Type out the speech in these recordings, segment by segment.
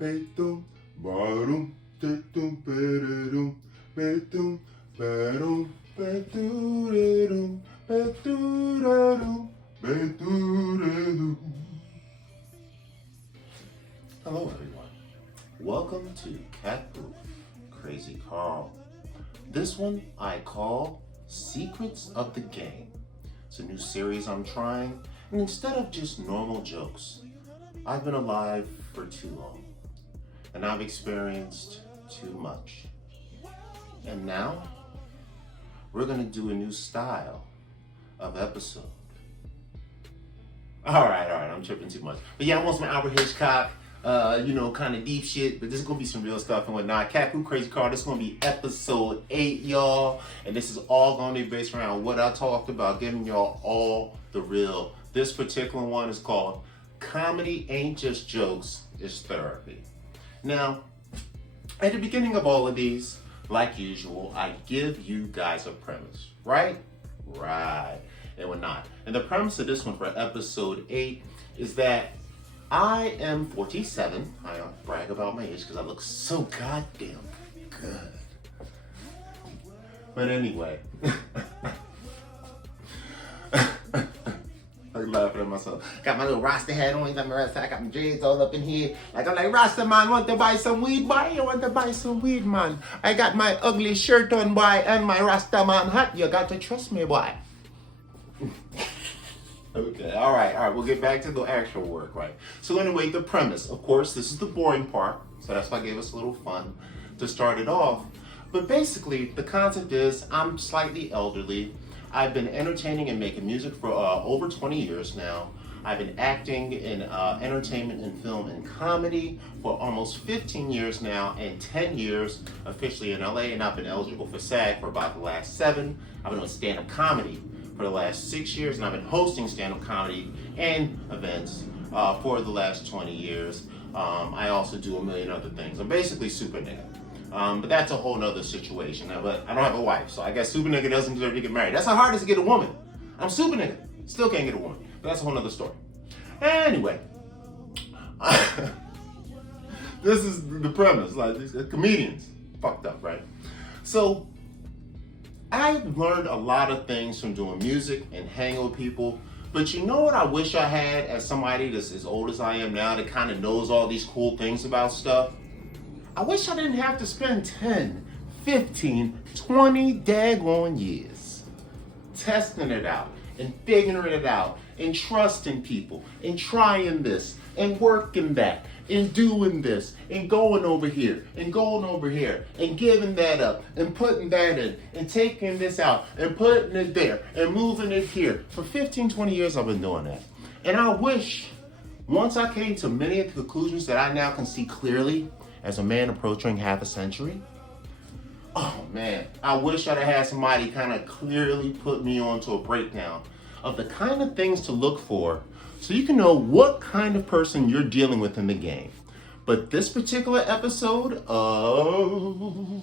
betum, barum, tetum, beredum, betum, berum, beturedum, beturedum, beturedum. Hello, everyone. Welcome to Cat Proof Crazy Carl. This one I call Secrets of the Game. It's a new series I'm trying, and instead of just normal jokes, I've been alive for too long, and I've experienced too much. And now, we're gonna do a new style of episode. All right, I'm tripping too much. But yeah, I want some Albert Hitchcock, kind of deep shit, but this is gonna be some real stuff and whatnot. Cat Food Crazy Car, this is gonna be episode 8, y'all. And this is all gonna be based around what I talked about, giving y'all all the real. This particular one is called Comedy Ain't Just Jokes, It's Therapy. Now, at the beginning of all of these, like usual, I give you guys a premise, right? Right, and whatnot. And the premise of this one for episode 8 is that I am 47. I don't brag about my age because I look so goddamn good. But anyway, I'm laughing at myself. Got my little Rasta hat on, got my Rasta, I got my dreads all up in here. Like I'm like, Rasta man, want to buy some weed, boy? You want to buy some weed, man? I got my ugly shirt on, boy, and my Rasta man hat. You got to trust me, boy. Okay, all right, we'll get back to the actual work, right? So anyway, the premise, of course, this is the boring part, so that's why I gave us a little fun to start it off. But basically, the concept is I'm slightly elderly. I've been entertaining and making music for over 20 years now. I've been acting in entertainment and film and comedy for almost 15 years now, and 10 years officially in LA, and I've been eligible for SAG for about the last 7. I've been doing stand-up comedy for the last 6 years, and I've been hosting stand-up comedy and events for the last 20 years. I also do a million other things. I'm basically super nigga. But that's a whole nother situation. But I don't have a wife, so I guess super nigga doesn't deserve to get married. That's how hard it is to get a woman. I'm super nigga. Still can't get a woman. But that's a whole nother story. Anyway. This is the premise. Like, these comedians. Fucked up, right? So, I've learned a lot of things from doing music and hanging with people, but you know what I wish I had as somebody that's as old as I am now that kind of knows all these cool things about stuff? I wish I didn't have to spend 10, 15, 20 daggone years testing it out and figuring it out and trusting people and trying this and working that and doing this and going over here and going over here and giving that up and putting that in and taking this out and putting it there and moving it here. For 15, 20 years I've been doing that. And I wish, once I came to many of the conclusions that I now can see clearly as a man approaching half a century, oh man, I wish I'd have had somebody kind of clearly put me onto a breakdown of the kind of things to look for so you can know what kind of person you're dealing with in the game. But this particular episode of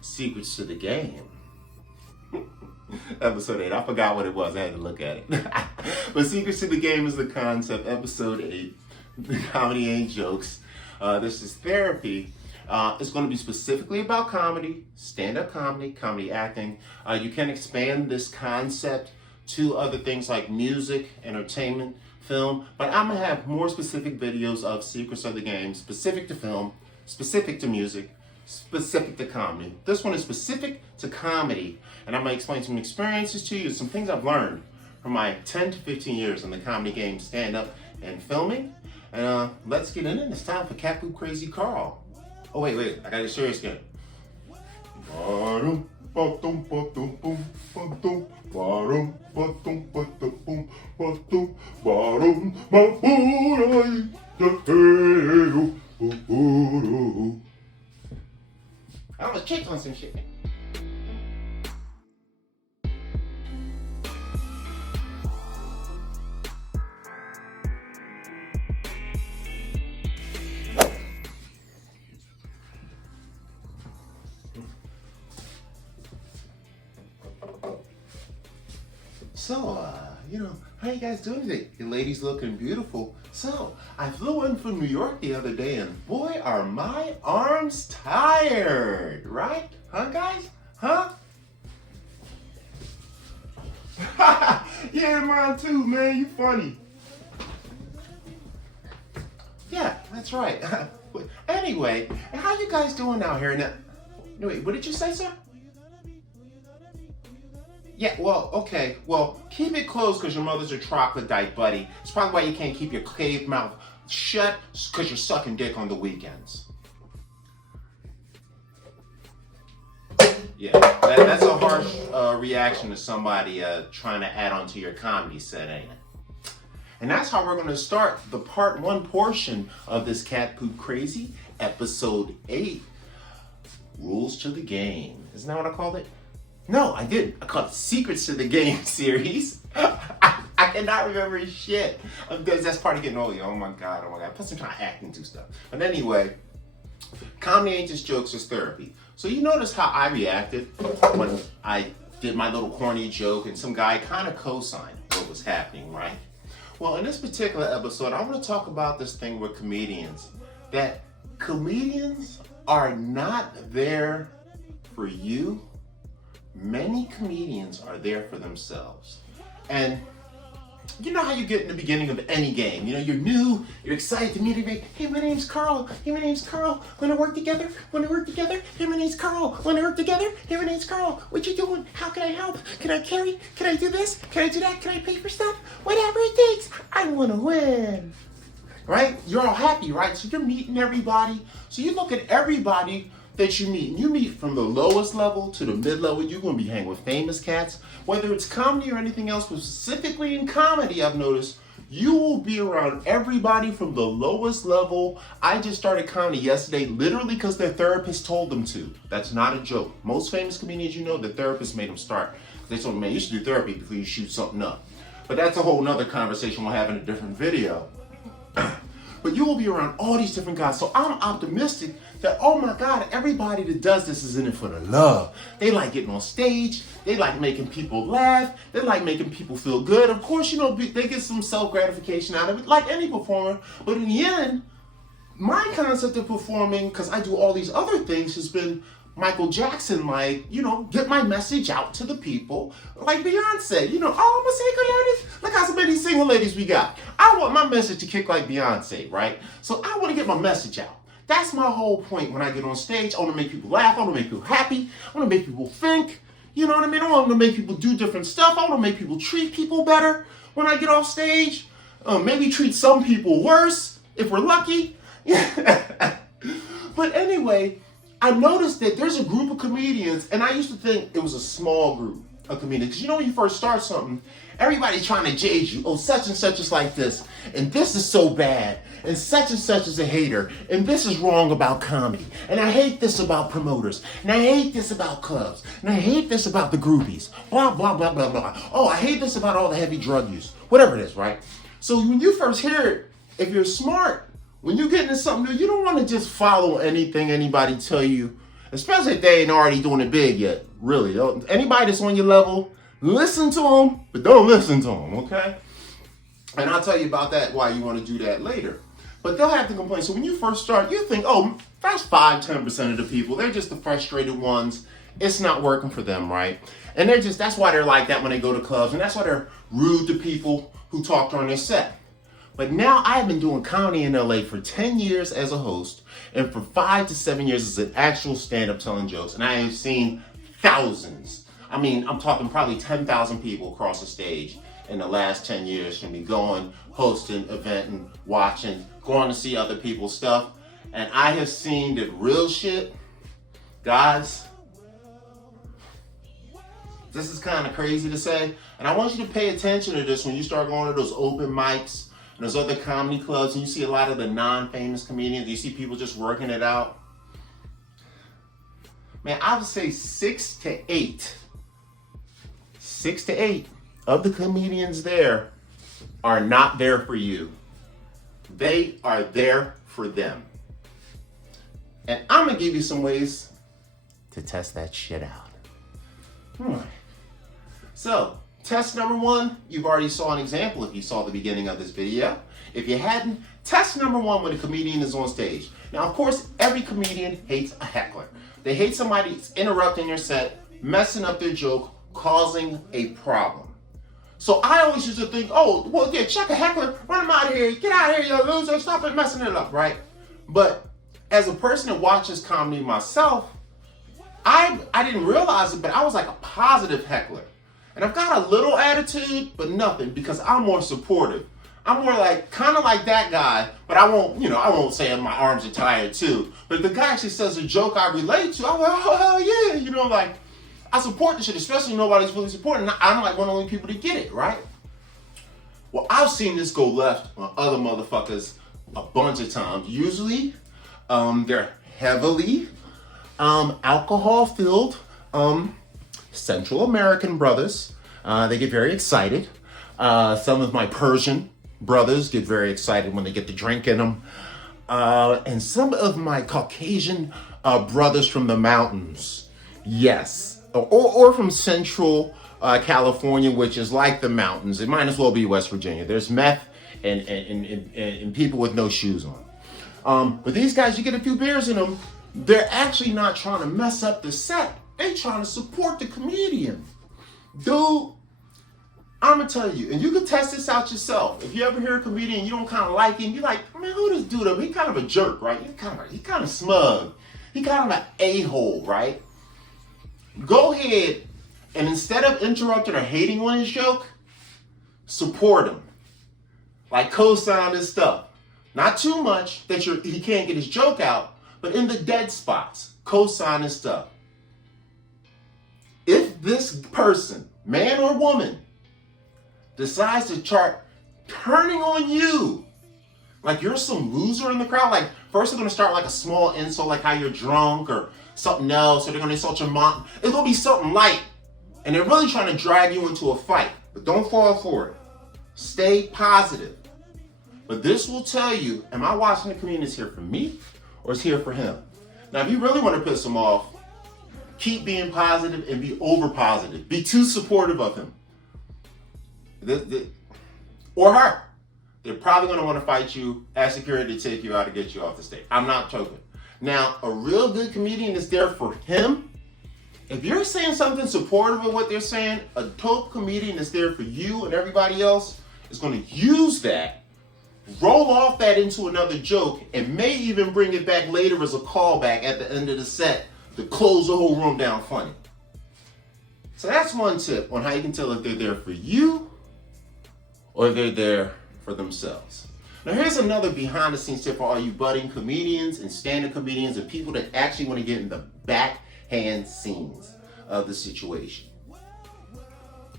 Secrets to the Game, episode 8, I forgot what it was, I had to look at it. But Secrets to the Game is the concept, episode 8, the comedy ain't jokes. This is therapy. It's going to be specifically about comedy, stand-up comedy, comedy acting. You can expand this concept to other things like music, entertainment, film, but I'm going to have more specific videos of Secrets of the Game, specific to film, specific to music, specific to comedy. This one is specific to comedy, and I'm going to explain some experiences to you, some things I've learned from my 10 to 15 years in the comedy game, stand-up, and filming. And let's get in it. It's time for Cat Food Crazy Carl. Oh, wait. I got it serious again. I was checked on some shit. So, how you guys doing today? Your ladies looking beautiful. So, I flew in from New York the other day and boy, are my arms tired, right? Huh, guys? Huh? Yeah, mine too, man. You funny. Yeah, that's right. Anyway, how you guys doing out here? Now, wait, what did you say, sir? Yeah, well, okay. Well, keep it closed because your mother's a troglodyte, buddy. It's probably why you can't keep your cave mouth shut because you're sucking dick on the weekends. Yeah, that's a harsh reaction to somebody trying to add on to your comedy set, ain't it? And that's how we're going to start the part 1 portion of this Cat Poop Crazy, episode 8, Rules to the Game. Isn't that what I called it? No, I didn't. I called it Secrets to the Game series. I cannot remember shit. That's part of getting older. Oh my God. Plus I'm trying to act and do stuff. But anyway, comedy ain't just jokes, it's therapy. So you notice how I reacted when I did my little corny joke and some guy kind of co-signed what was happening, right? Well, in this particular episode, I want to talk about this thing with comedians. That comedians are not there for you. Many comedians are there for themselves. And you know how you get in the beginning of any game. You know, you're new, you're excited to meet everybody. Hey, my name's Carl. Hey, my name's Carl. Wanna work together? Wanna work together? Hey, my name's Carl. Wanna work together? Hey, my name's Carl. What you doing? How can I help? Can I carry? Can I do this? Can I do that? Can I pay for stuff? Whatever it takes. I wanna win. Right? You're all happy, right? So you're meeting everybody. So you look at everybody that you meet. And you meet from the lowest level to the mid-level. You're going to be hanging with famous cats. Whether it's comedy or anything else, but specifically in comedy, I've noticed, you will be around everybody from the lowest level. I just started comedy yesterday, literally because their therapist told them to. That's not a joke. Most famous comedians you know, the therapist made them start. They told them, man, you should do therapy before you shoot something up. But that's a whole nother conversation we'll have in a different video. But you will be around all these different guys. So I'm optimistic that, oh my God, everybody that does this is in it for the love. They like getting on stage. They like making people laugh. They like making people feel good. Of course, you know, they get some self-gratification out of it, like any performer. But in the end, my concept of performing, because I do all these other things, has been Michael Jackson, like, you know, get my message out to the people. Like Beyonce, you know, oh, I'm a single lady. Look how many single ladies we got. I want my message to kick like Beyonce, right? So I want to get my message out. That's my whole point when I get on stage. I want to make people laugh. I want to make people happy. I want to make people think. You know what I mean? I want to make people do different stuff. I want to make people treat people better when I get off stage. Maybe treat some people worse if we're lucky. But anyway, I noticed that there's a group of comedians, and I used to think it was a small group of comedians. Because you know when you first start something, everybody's trying to judge you. Oh, such and such is like this, and this is so bad, and such is a hater, and this is wrong about comedy, and I hate this about promoters, and I hate this about clubs, and I hate this about the groupies, blah, blah, blah, blah, blah. Oh, I hate this about all the heavy drug use, whatever it is, right? So when you first hear it, if you're smart, when you get into something new, you don't want to just follow anything anybody tell you, especially if they ain't already doing it big yet, really. Anybody that's on your level, listen to them, but don't listen to them, okay? And I'll tell you about that, why you want to do that later. But they'll have to complain. So when you first start, you think, oh, that's 5-10% of the people. They're just the frustrated ones. It's not working for them, right? And that's why they're like that when they go to clubs. And that's why they're rude to people who talk during their set. But now I've been doing comedy in LA for 10 years as a host and for 5 to 7 years as an actual stand-up telling jokes. And I have seen thousands. I mean, I'm talking probably 10,000 people across the stage in the last 10 years from me going, hosting, eventing, watching, going to see other people's stuff. And I have seen that real shit, guys, this is kind of crazy to say. And I want you to pay attention to this when you start going to those open mics and those other comedy clubs, and you see a lot of the non-famous comedians, you see people just working it out. Man, I would say 6 to 8 of the comedians there are not there for you. They are there for them. And I'm gonna give you some ways to test that shit out. So, test number 1, you've already saw an example if you saw the beginning of this video. If you hadn't, test number one when a comedian is on stage. Now, of course, every comedian hates a heckler. They hate somebody interrupting their set, messing up their joke, causing a problem. So I always used to think, oh, well, yeah, check a heckler, run him out of here, get out of here, you loser, stop it messing it up, right? But as a person that watches comedy myself, I didn't realize it, but I was like a positive heckler. And I've got a little attitude, but nothing, because I'm more supportive. I'm more like, kind of like that guy, but I won't say my arms are tired too. But if the guy actually says a joke I relate to, I'm like, oh, hell yeah, like, I support this shit, especially when nobody's really supporting. I'm like one of the only people to get it, right? Well, I've seen this go left on other motherfuckers a bunch of times. Usually, they're heavily alcohol-filled Central American brothers. They get very excited. Some of my Persian brothers get very excited when they get the drink in them. And some of my Caucasian brothers from the mountains, yes. Or from Central California, which is like the mountains. It might as well be West Virginia. There's meth and people with no shoes on. But these guys, you get a few beers in them, they're actually not trying to mess up the set. They're trying to support the comedian. Dude, I'm going to tell you, and you can test this out yourself. If you ever hear a comedian, you don't kind of like him, you're like, man, who this dude up? He kind of a jerk, right? He kind of smug. He kind of an a-hole, right? Go ahead and instead of interrupting or hating on his joke, support him. Like co-sign his stuff. Not too much that he can't get his joke out, but in the dead spots, co-sign his stuff. If this person, man or woman, decides to start turning on you, like you're some loser in the crowd, like first they're going to start like a small insult, like how you're drunk or something else, or they're going to insult your mom. It's going to be something light. And they're really trying to drag you into a fight. But don't fall for it. Stay positive. But this will tell you, am I watching the comedian is here for me or is here for him? Now, if you really want to piss him off, keep being positive and be over positive. Be too supportive of him. Or her. They're probably going to want to fight you, ask security to take you out to get you off the stage. I'm not joking. Now, a real good comedian is there for him. If you're saying something supportive of what they're saying, a dope comedian is there for you and everybody else is going to use that, roll off that into another joke, and may even bring it back later as a callback at the end of the set to close the whole room down funny. So that's one tip on how you can tell if they're there for you or they're there for themselves. Now here's another behind the scenes tip for all you budding comedians and stand-up comedians and people that actually want to get in the backhand scenes of the situation.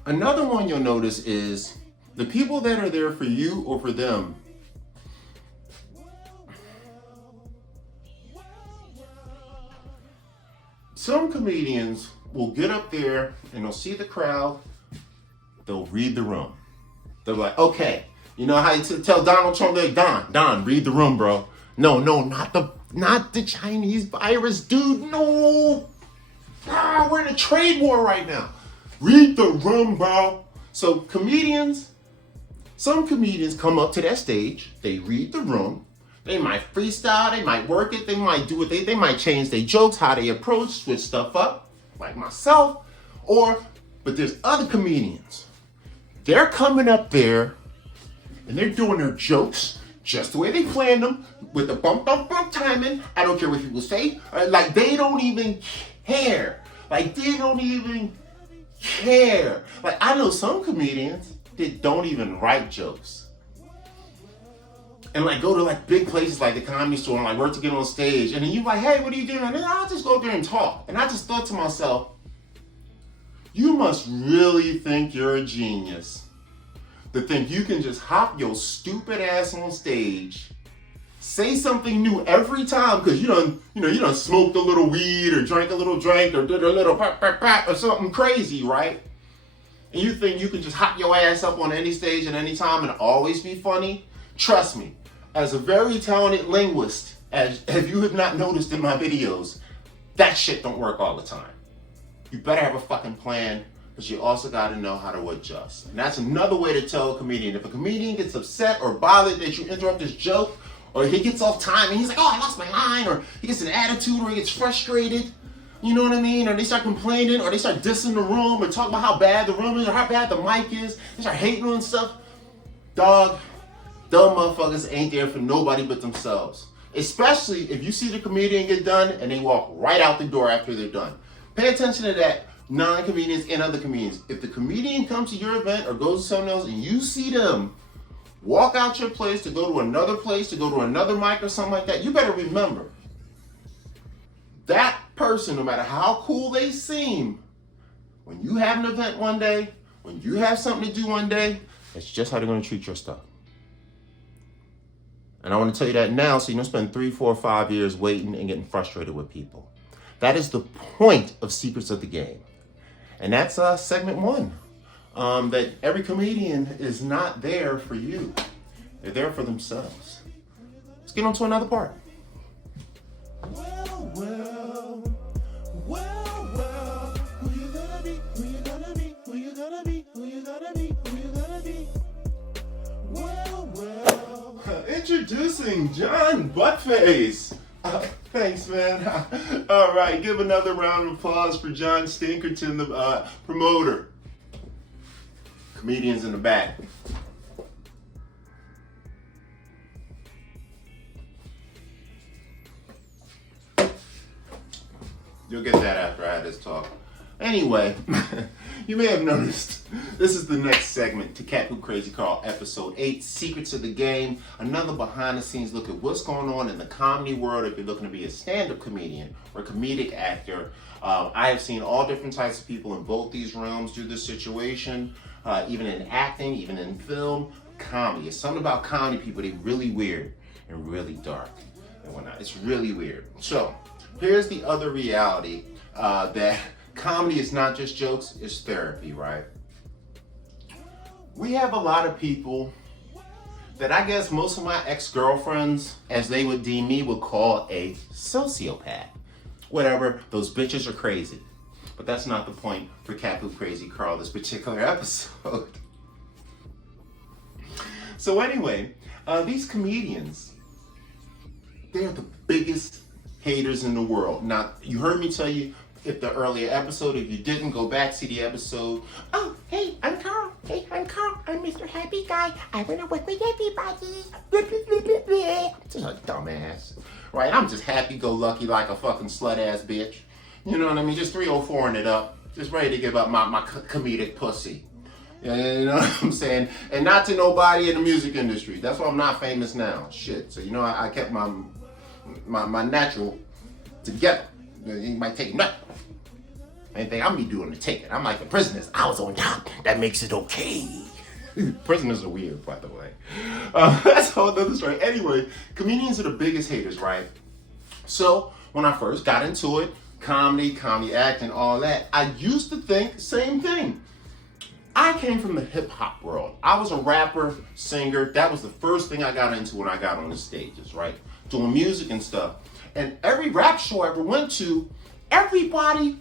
Another one you'll notice is the people that are there for you or for them. Some comedians will get up there and they'll see the crowd, they'll read the room. They're like, okay, you know how you tell Donald Trump, like, Don, read the room, bro. No, not the Chinese virus, dude, no. We're in a trade war right now. Read the room, bro. So some comedians come up to that stage, they read the room, they might freestyle, they might work it, they might do it, they might change their jokes, how they approach, switch stuff up, like myself, but there's other comedians. They're coming up there and they're doing their jokes just the way they planned them, with the bump timing. I don't care what people say. Like, they don't even care. Like, I know some comedians that don't even write jokes. And like go to like big places like the Comedy Store and like work to get on stage. And then you like, hey, what are you doing? And then I'll just go there and talk. And I just thought to myself, you must really think you're a genius to think you can just hop your stupid ass on stage, say something new every time because you done smoked a little weed or drank a little drink or did a little pop or something crazy, right? And you think you can just hop your ass up on any stage at any time and always be funny? Trust me, as a very talented linguist, as you have not noticed in my videos, that shit don't work all the time. You better have a fucking plan but you also got to know how to adjust. And that's another way to tell a comedian. If a comedian gets upset or bothered that you interrupt his joke, or he gets off time and he's like, oh, I lost my line, or he gets an attitude, or he gets frustrated, you know what I mean? Or they start complaining, or they start dissing the room, or talking about how bad the room is, or how bad the mic is, they start hating on stuff. Dog, dumb motherfuckers ain't there for nobody but themselves. Especially if you see the comedian get done and they walk right out the door after they're done. Pay attention to that, non-comedians and other comedians. If the comedian comes to your event or goes to someone else and you see them walk out your place to go to another place, to go to another mic or something like that, you better remember, that person, no matter how cool they seem, when you have an event one day, when you have something to do one day, that's just how they're going to treat your stuff. And I want to tell you that now so you don't spend 3, 4, 5 years waiting and getting frustrated with people. That is the point of Secrets of the Game. And that's segment 1. That every comedian is not there for you. They're there for themselves. Let's get on to another part. Well, who you gonna be? Who you gonna be? Who you gonna be? Who you gonna be? Who you gonna be? Well. Introducing John Buttface. Thanks, man. All right, give another round of applause for John Stinkerton, the promoter. Comedians in the back. You'll get that after I had this talk. Anyway, you may have noticed this is the next segment to Cat Who Crazy Carl, episode 8, Secrets of the Game. Another behind the scenes look at what's going on in the comedy world if you're looking to be a stand-up comedian or comedic actor. I have seen all different types of people in both these realms do this situation, even in acting, even in film, comedy. It's something about comedy people, they're really weird and really dark and whatnot. It's really weird. So, here's the other reality that comedy is not just jokes, it's therapy, right? We have a lot of people that I guess most of my ex-girlfriends, as they would deem me, would call a sociopath. Whatever, those bitches are crazy. But that's not the point for Cat Who Crazy Carl this particular episode. So anyway, these comedians, they're the biggest haters in the world. Now, you heard me tell you if the earlier episode, if you didn't, go back, see the episode. Oh, hey, I'm Carl. Hey, I'm Carl. I'm Mr. Happy Guy. I want to work with everybody. Just a dumbass. Right, I'm just happy-go-lucky like a fucking slut-ass bitch. You know what I mean? Just 304ing it up. Just ready to give up my comedic pussy. You know what I'm saying? And not to nobody in the music industry. That's why I'm not famous now. Shit. So, you know, I kept my natural together. You might take nothing. Anything I'm be doing to take it. I'm like the prisoners. I was on top. That makes it okay. Prisoners are weird, by the way. That's a whole other story. Anyway, comedians are the biggest haters, right? So when I first got into it, comedy acting, all that, I used to think the same thing. I came from the hip hop world. I was a rapper, singer. That was the first thing I got into when I got on the stages, right? Doing music and stuff. And every rap show I ever went to, everybody,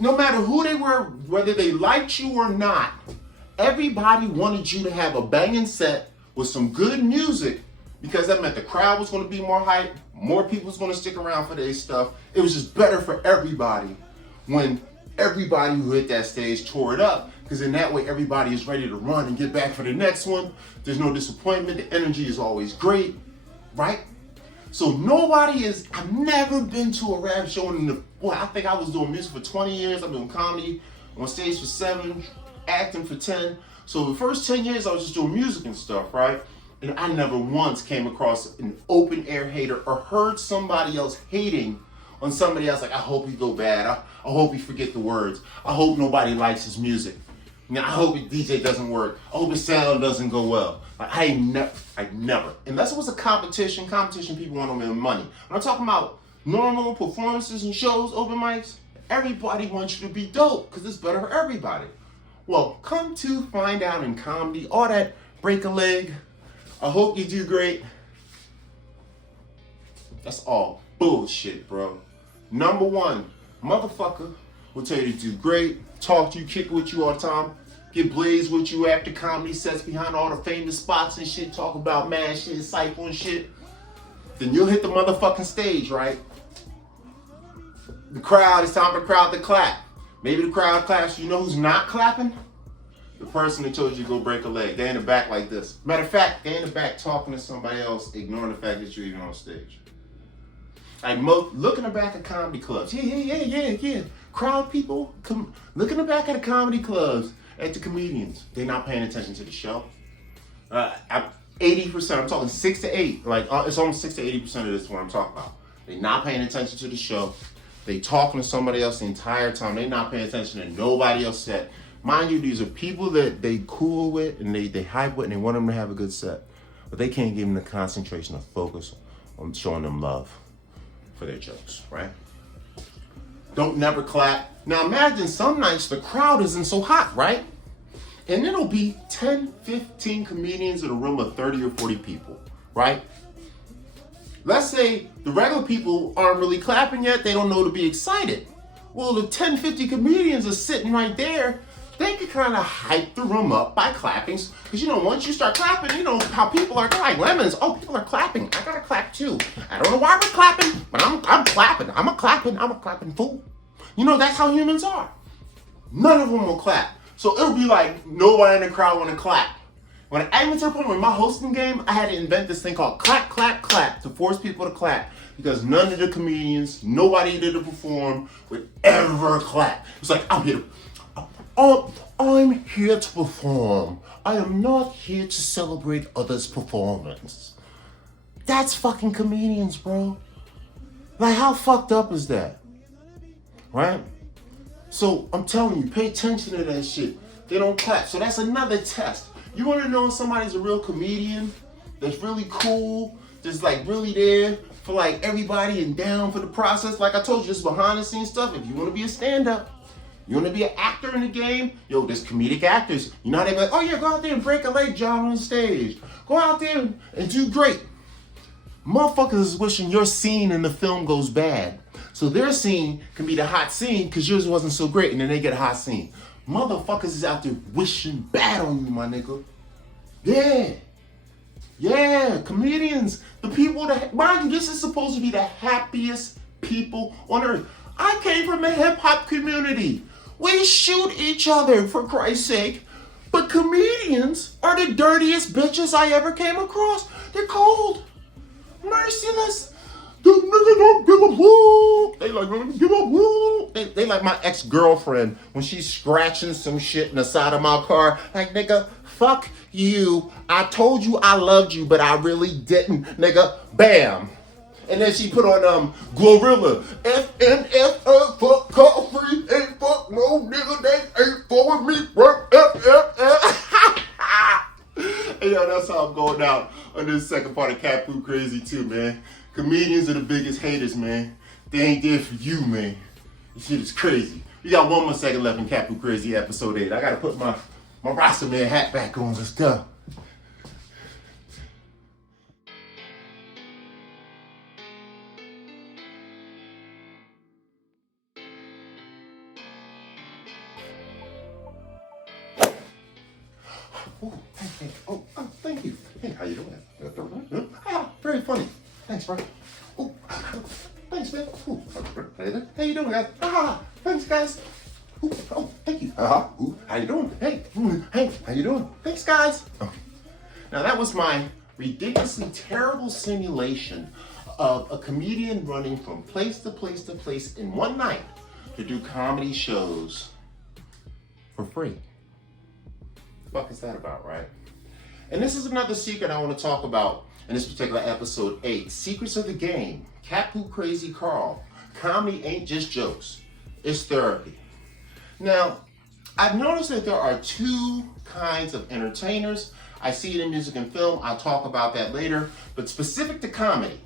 no matter who they were, whether they liked you or not, everybody wanted you to have a banging set with some good music because that meant the crowd was going to be more hype, more people was going to stick around for their stuff. It was just better for everybody when everybody who hit that stage tore it up, because in that way everybody is ready to run and get back for the next one. There's no disappointment. The energy is always great, right? So I've never been to a rap show I think I was doing music for 20 years. I've been doing comedy on stage for 7, acting for 10. So the first 10 years I was just doing music and stuff, right? And I never once came across an open air hater or heard somebody else hating on somebody else. Like, I hope he go bad. I hope he forget the words. I hope nobody likes his music. I hope his DJ doesn't work. I hope his sound doesn't go well. Like, I never. Unless it was a competition people want to win money. When I'm talking about normal performances and shows, open mics, everybody wants you to be dope because it's better for everybody. Well, come to find out in comedy, all that break a leg, I hope you do great, that's all bullshit, bro. Number one, motherfucker will tell you to do great, talk to you, kick with you all the time, get blazed with you after comedy sets behind all the famous spots and shit, talk about mad shit, cycle and shit. Then you'll hit the motherfucking stage, right? The crowd, it's time for the crowd to clap. Maybe the crowd claps. You know who's not clapping? The person that told you to go break a leg. They're in the back like this. Matter of fact, they're in the back talking to somebody else, ignoring the fact that you're even on stage. Like, look in the back of comedy clubs. Yeah. Crowd people, look in the back of the comedy clubs at the comedians. They're not paying attention to the show. 80%, I'm talking 6 to 8. Like, it's almost 6 to 80% of this is what I'm talking about. They're not paying attention to the show. They talking to somebody else the entire time. They're not paying attention to nobody else set. Mind you, these are people that they cool with and they hype with and they want them to have a good set. But they can't give them the concentration of focus on showing them love for their jokes, right? Don't never clap. Now imagine some nights the crowd isn't so hot, right? And it'll be 10, 15 comedians in a room of 30 or 40 people, right? Let's say the regular people aren't really clapping yet. They don't know to be excited. Well, the 10, 50 comedians are sitting right there. They can kind of hype the room up by clapping. Because, you know, once you start clapping, you know how people are like lemons. Oh, people are clapping. I got to clap too. I don't know why we're clapping, but I'm clapping. I'm a clapping fool. You know, that's how humans are. None of them will clap. So it'll be like nobody in the crowd want to clap. When I went to the point where my hosting game, I had to invent this thing called clap, clap, clap to force people to clap because none of the comedians, nobody that did perform would ever clap. It's like, I'm here to perform. I am not here to celebrate others' performance. That's fucking comedians, bro. Like, how fucked up is that? Right? So I'm telling you, pay attention to that shit. They don't clap. So that's another test. You want to know if somebody's a real comedian that's really cool, that's like really there for like everybody and down for the process? Like I told you, this behind the scenes stuff. If you want to be a stand-up, you want to be an actor in the game, yo, there's comedic actors. You know how they be like, oh yeah, go out there and break a leg, John, on stage. Go out there and do great. Motherfuckers is wishing your scene in the film goes bad. So their scene can be the hot scene because yours wasn't so great and then they get a hot scene. Motherfuckers is out there wishing bad on you, my nigga. Yeah, comedians, the people that, mind you, this is supposed to be the happiest people on earth. I came from a hip hop community. We shoot each other, for Christ's sake. But comedians are the dirtiest bitches I ever came across. They're cold, merciless. The nigga don't give a whoop. They like, don't give a whoop. They like my ex-girlfriend when she's scratching some shit in the side of my car. Like, nigga, fuck you. I told you I loved you, but I really didn't, nigga. Bam. And then she put on Glorilla. FNF, fuck coffee, ain't fuck no nigga, they ain't for me. Hey, yo, that's how I'm going out on this second part of Cat Food Crazy too, man. Comedians are the biggest haters, man. They ain't there for you, man. This shit is crazy. We got one more second left in Cat Food Crazy episode 8. I gotta put my Rasta Man hat back on. Let's go. Oh, thank you. Hey, how you doing? Very funny. Thanks, bro. Oh, thanks, man. Ooh, how you doing, guys? Thanks, guys. Oh, thank you. How you doing? Hey, how you doing? Thanks, guys. Okay. Now, that was my ridiculously terrible simulation of a comedian running from place to place to place in one night to do comedy shows for free. What the fuck is that about, right? And this is another secret I want to talk about in this particular episode 8. Secrets of the game. Cat Food Crazy Carl. Comedy ain't just jokes. It's therapy. Now, I've noticed that there are two kinds of entertainers. I see it in music and film. I'll talk about that later. But specific to comedy,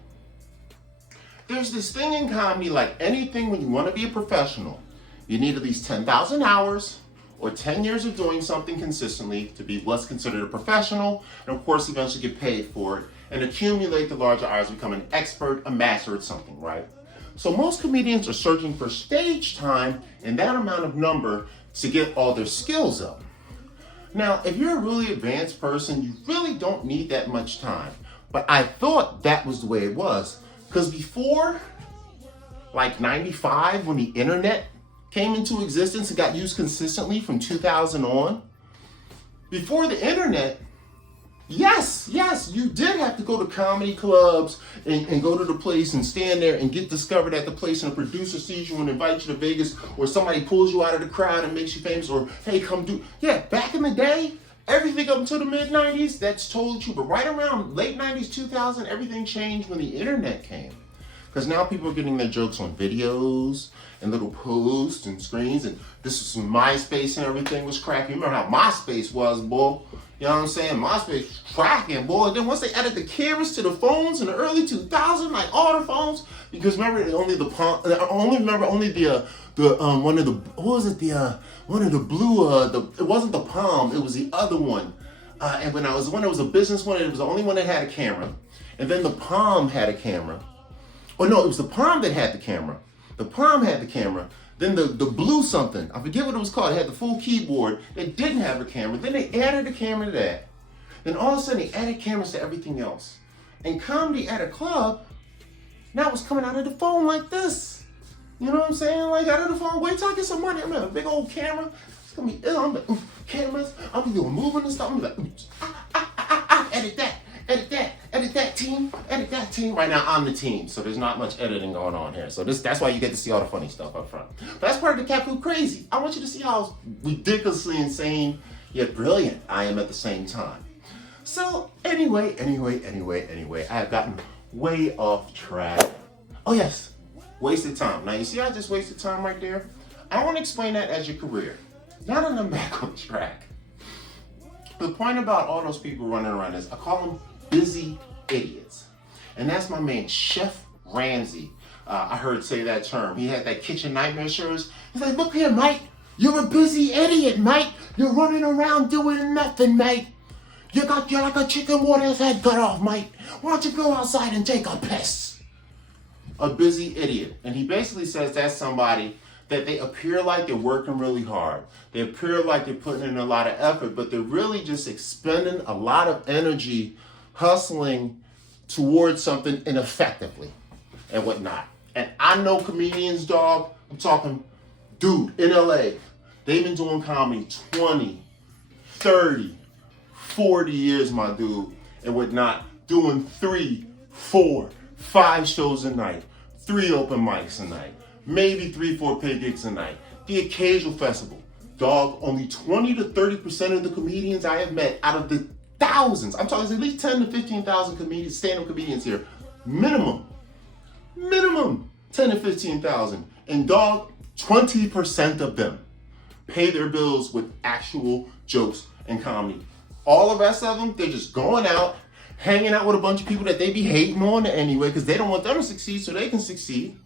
there's this thing in comedy, like anything when you want to be a professional, you need at least 10,000 hours or 10 years of doing something consistently to be what's considered a professional, and of course eventually get paid for it, and accumulate the larger hours, become an expert, a master at something, right? So most comedians are searching for stage time in that amount of number to get all their skills up. Now, if you're a really advanced person, you really don't need that much time. But I thought that was the way it was. Because before, like 95, when the internet came into existence and got used consistently from 2000 on, before the internet, yes, you did have to go to comedy clubs and go to the place and stand there and get discovered at the place, and a producer sees you and invites you to Vegas, or somebody pulls you out of the crowd and makes you famous, or hey, come do. Yeah, back in the day, everything up until the mid-90s, that's totally true. But right around late 90s, 2000, everything changed when the internet came. Because now people are getting their jokes on videos and little posts and screens, and this was when MySpace and everything was cracking. Remember how MySpace was, boy? You know what I'm saying? MySpace was cracking, boy. And then once they added the cameras to the phones in the early 2000s, like all the phones, because remember only the palm, one of the, what was it, one of the blue, it wasn't the Palm, it was the other one. And when it was a business one, it was the only one that had a camera. And then the Palm had a camera. Oh no, it was the Palm that had the camera. The Palm had the camera. Then the blue something, I forget what it was called, it had the full keyboard that didn't have a camera. Then they added a camera to that. Then all of a sudden they added cameras to everything else. And comedy at a club, now it's coming out of the phone like this. You know what I'm saying? Like out of the phone, wait till I get some money. I'm gonna have a big old camera. It's gonna be ill. I'm like, cameras. I'm gonna be moving and stuff. I'm gonna be like, edit that team. Right now I'm the team, so there's not much editing going on here. So that's why you get to see all the funny stuff up front. But that's part of the Cat Food Crazy. I want you to see how ridiculously insane yet brilliant I am at the same time. So anyway, I have gotten way off track. Oh yes, wasted time. Now you see I just wasted time right there? I want to explain that as your career. Now that I'm back on track. The point about all those people running around is I call them busy idiots. And that's my man, Chef Ramsay. I heard say that term. He had that Kitchen Nightmare shows. He's like, look here, Mike. You're a busy idiot, Mike. You're running around doing nothing, Mike. You're like a chicken with his head cut off, Mike. Why don't you go outside and take a piss? A busy idiot. And he basically says that's somebody that they appear like they're working really hard. They appear like they're putting in a lot of effort, but they're really just expending a lot of energy hustling towards something ineffectively and whatnot. And I know comedians, dog. I'm talking, dude, in LA, they've been doing comedy 20, 30, 40 years, my dude, and whatnot, doing 3, 4, 5 shows a night, 3 open mics a night, maybe 3, 4 paid gigs a night, the occasional festival. Dog, only 20 to 30% of the comedians I have met out of the thousands, I'm talking at least 10 to 15,000 comedians, stand-up comedians here, minimum 10 to 15,000. And dog, 20% of them pay their bills with actual jokes and comedy. All the rest of them, they're just going out, hanging out with a bunch of people that they be hating on anyway because they don't want them to succeed so they can succeed.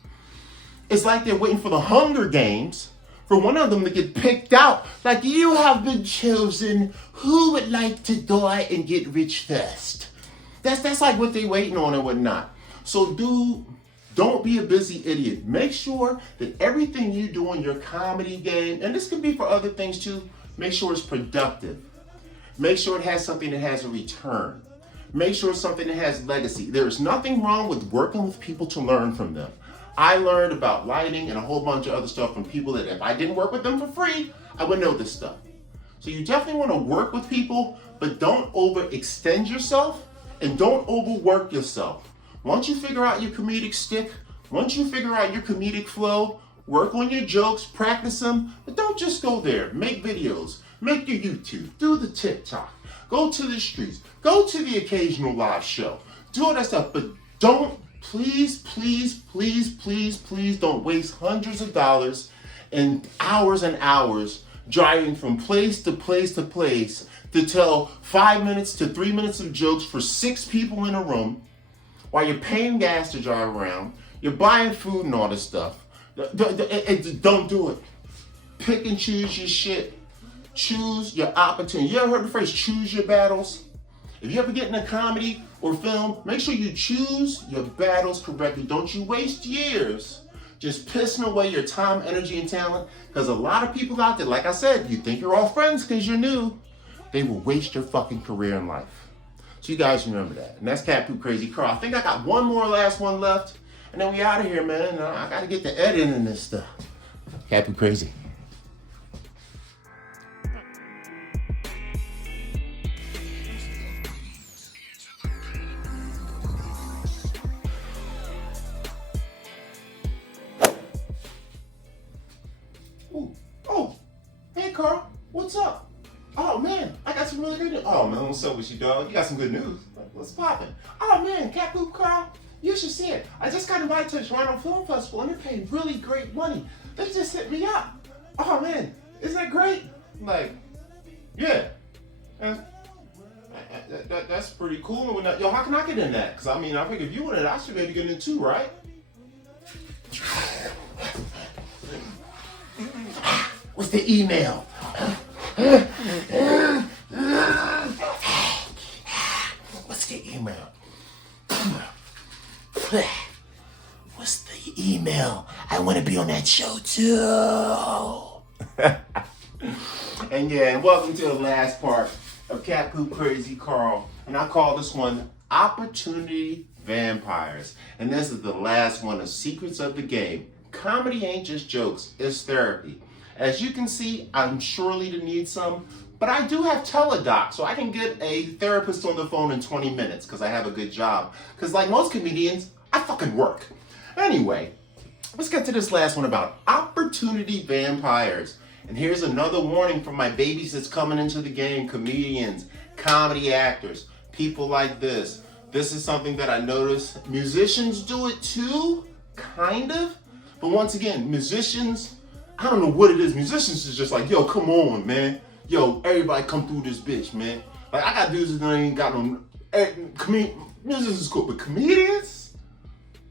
It's like they're waiting for the Hunger Games for one of them to get picked out. Like, you have been chosen. Who would like to die and get rich first? That's like what they're waiting on and whatnot. So dude, don't be a busy idiot. Make sure that everything you do in your comedy game, and this could be for other things too, make sure it's productive. Make sure it has something that has a return. Make sure it's something that has legacy. There is nothing wrong with working with people to learn from them. I learned about lighting and a whole bunch of other stuff from people that if I didn't work with them for free, I would know this stuff. So you definitely want to work with people, but don't overextend yourself and don't overwork yourself. Once you figure out your comedic stick, once you figure out your comedic flow, work on your jokes, practice them, but don't just go there. Make videos, make your YouTube, do the TikTok, go to the streets, go to the occasional live show, do all that stuff, but don't, please don't waste hundreds of dollars and hours driving from place to place to tell 5 minutes to 3 minutes of jokes for 6 people in a room while you're paying gas to drive around, you're buying food and all this stuff. Don't do it. Pick and choose your shit. Choose your opportunity. You ever heard the phrase, choose your battles? If you ever get in a comedy or film, make sure you choose your battles correctly. Don't you waste years just pissing away your time, energy, and talent. Because a lot of people out there, like I said, you think you're all friends because you're new. They will waste your fucking career in life. So you guys remember that. And that's Cat Poop Crazy Carl. I think I got one more last one left. And then we out of here, man. I got to get the editing in this stuff. Cat Poop Crazy. Oh, hey Carl, what's up? Oh man, I got some really good news. Oh man, what's up with you, dog? You got some good news. What's poppin'? Oh man, Cat Poop Carl, you should see it. I just got invited to the Toronto Film Festival and they're paying really great money. They just hit me up. Oh man, isn't that great? Like, yeah. That's pretty cool. Yo, how can I get in that? Because I mean, I think if you want it, I should be able to get in too, right? What's the email? What's the email? What's the email? I want to be on that show too. And yeah, and welcome to the last part of Cat Poop Crazy Carl. And I call this one Opportunity Vampires. And this is the last one of Secrets of the Game. Comedy ain't just jokes, it's therapy. As you can see, I'm surely to need some, but I do have teledoc, so I can get a therapist on the phone in 20 minutes because I have a good job. Because like most comedians, I fucking work. Anyway, let's get to this last one about opportunity vampires. And here's another warning from my babies that's coming into the game, comedians, comedy actors, people like this. This is something that I notice musicians do it too, kind of. But once again, musicians, I don't know what it is. Musicians is just like, yo, come on, man. Yo, everybody come through this bitch, man. Like, I got dudes that ain't got no, musicians is cool, but comedians?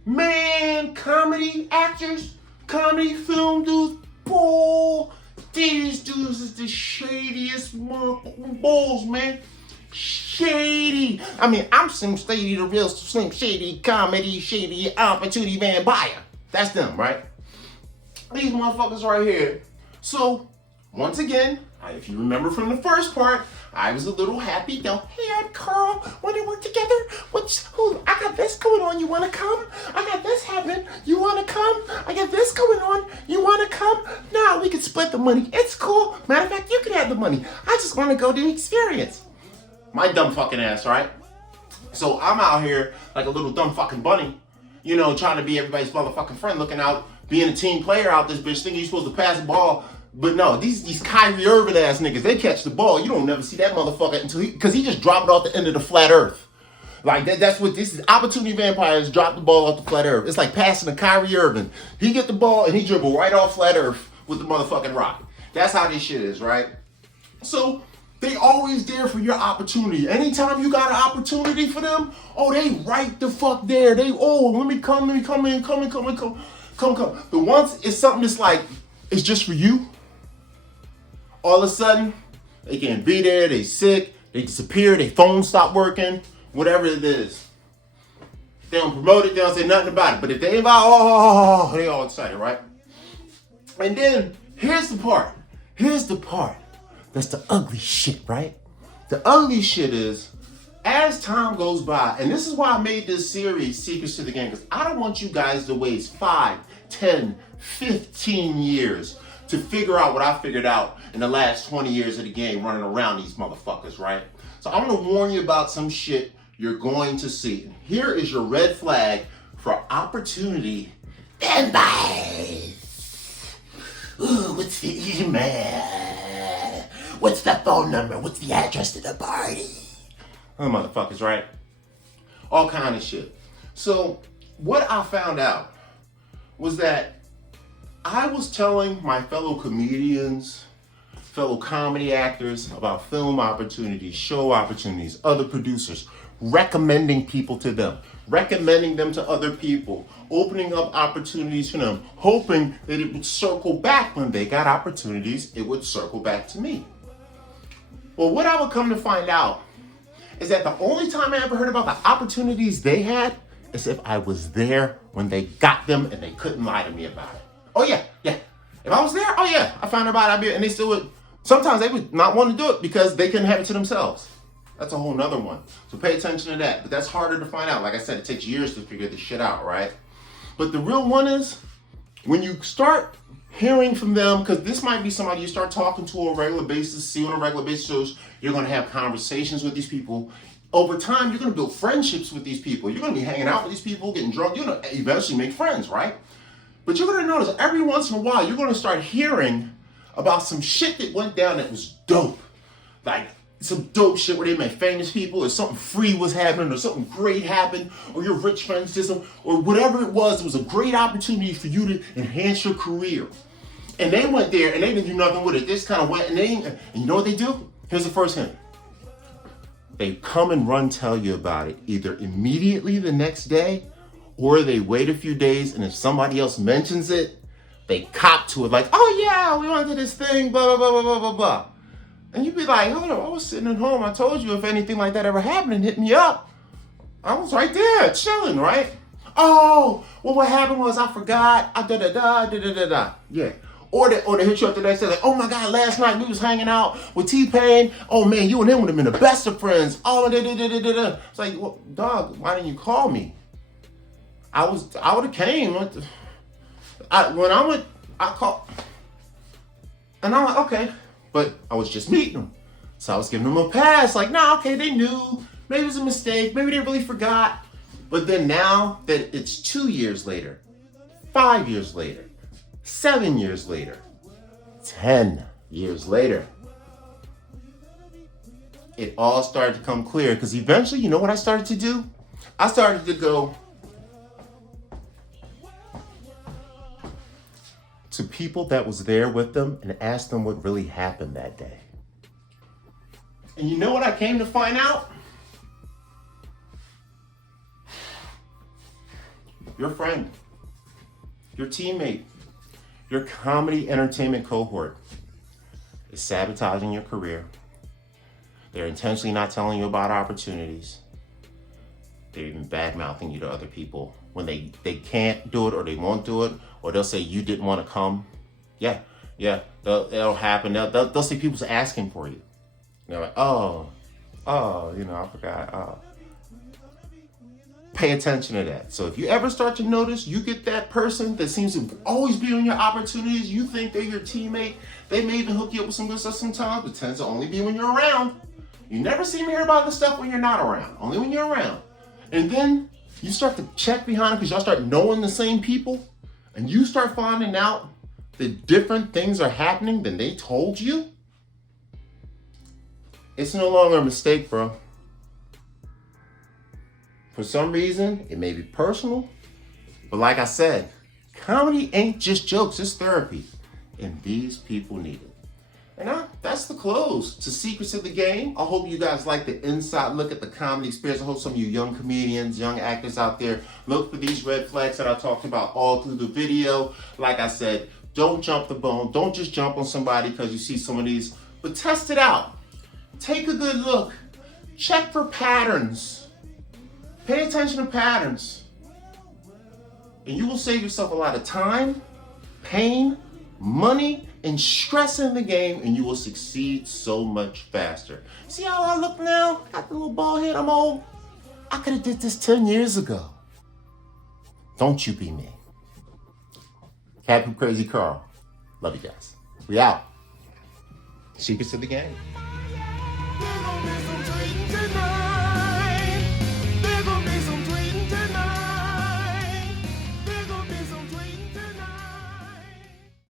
Man, comedy actors, comedy film dudes, bull. These dudes is the shadiest balls, man. Shady. I mean, I'm Slim Shady, the real Slim Shady, comedy, shady, opportunity vampire. That's them, right? These motherfuckers right here. So, once again, if you remember from the first part, I was a little happy. Hey, I'm Carl. Want to work together? I got this going on. You want to come? I got this happening. You want to come? I got this going on. You want to come? No, we can split the money. It's cool. Matter of fact, you can have the money. I just want to go to experience. My dumb fucking ass, right? So I'm out here like a little dumb fucking bunny, you know, trying to be everybody's motherfucking friend, looking out, being a team player out this bitch, thinking you're supposed to pass the ball. But no, these Kyrie Irving ass niggas, they catch the ball. You don't never see that motherfucker until because he just dropped it off the end of the flat earth. Like that's what this is. Opportunity vampires drop the ball off the flat earth. It's like passing to Kyrie Irving. He get the ball and he dribble right off flat earth with the motherfucking rock. That's how this shit is, right? So they always there for your opportunity. Anytime you got an opportunity for them, oh, they right the fuck there. They, oh, let me come in. But once it's something that's like, it's just for you, all of a sudden, they can't be there, they sick, they disappear, their phone stop working, whatever it is. They don't promote it, they don't say nothing about it. But if they invite, they all excited, right? And then, here's the part. That's the ugly shit, right? The ugly shit is, as time goes by, and this is why I made this series, Secrets to the Game, because I don't want you guys to waste 5, 10, 15 years to figure out what I figured out in the last 20 years of the game running around these motherfuckers, right? So I'm gonna warn you about some shit you're going to see. Here is your red flag for opportunity vampires. Ooh, what's the email? What's the phone number? What's the address to the party? Oh, motherfuckers, right? All kind of shit. So what I found out was that I was telling my fellow comedians, fellow comedy actors about film opportunities, show opportunities, other producers, recommending people to them, recommending them to other people, opening up opportunities for them, hoping that it would circle back when they got opportunities, it would circle back to me. Well, what I would come to find out is that the only time I ever heard about the opportunities they had as if I was there when they got them and they couldn't lie to me about it. Oh yeah, yeah. If I was there, oh yeah, I found out about it, and they still would. Sometimes they would not want to do it because they couldn't have it to themselves. That's a whole nother one. So pay attention to that. But that's harder to find out. Like I said, it takes years to figure this shit out, right? But the real one is when you start hearing from them, because this might be somebody you start talking to on a regular basis, see on a regular basis, so you're going to have conversations with these people. Over time, you're going to build friendships with these people. You're going to be hanging out with these people, getting drunk. You're going to eventually make friends, right? But you're going to notice every once in a while, you're going to start hearing about some shit that went down that was dope. Like some dope shit where they met famous people, or something free was happening, or something great happened, or your rich friends did something, or whatever it was a great opportunity for you to enhance your career. And they went there and they didn't do nothing with it. They just kind of went and you know what they do? Here's the first hint. They come and tell you about it either immediately the next day, or they wait a few days, and if somebody else mentions it, they cop to it like, oh yeah, we went to this thing, blah, blah, blah, blah, blah, blah, blah. And you'd be like, hold on, I was sitting at home. I told you if anything like that ever happened and hit me up, I was right there chilling, right? Oh, well, what happened was I forgot. Yeah. Or they hit you up the next day like, oh my God, last night we was hanging out with T-Pain. Oh man, you and him would have been the best of friends. Oh, It's like, well, dog, why didn't you call me? I would have came. I called. And I'm like, okay. But I was just meeting them. So I was giving them a pass. Like, nah, okay, they knew. Maybe it was a mistake. Maybe they really forgot. But then now that it's 2 years later, 5 years later, 7 years later, 10 years later, it all started to come clear. Because eventually, you know what I started to do? I started to go to people that was there with them and ask them what really happened that day. And you know what I came to find out? Your friend, your teammate, your comedy entertainment cohort is sabotaging your career. They're intentionally not telling you about opportunities. They're even bad-mouthing you to other people when they can't do it or they won't do it, or they'll say you didn't want to come. Yeah, it'll happen. They'll say people's asking for you. They're like, oh, I forgot. Pay attention to that. So if you ever start to notice you get that person that seems to always be on your opportunities, you think they're your teammate, they may even hook you up with some good stuff sometimes, but tends to only be when you're around. You never seem to hear about the stuff when you're not around, only when you're around. And then you start to check behind them because y'all start knowing the same people, and you start finding out that different things are happening than they told you. It's no longer a mistake, bro. For some reason, it may be personal, but like I said, comedy ain't just jokes, it's therapy. And these people need it. And that's the close to Secrets of the Game. I hope you guys like the inside look at the comedy experience. I hope some of you young comedians, young actors out there look for these red flags that I talked about all through the video. Like I said, don't jump the bone. Don't just jump on somebody because you see some of these, but test it out. Take a good look. Check for patterns. Pay attention to patterns. And you will save yourself a lot of time, pain, money, and stress in the game, and you will succeed so much faster. See how I look now? Got the little bald head, I'm old. I could have did this 10 years ago. Don't you be me. Happy Crazy Carl. Love you guys. We out. Secrets of the Game.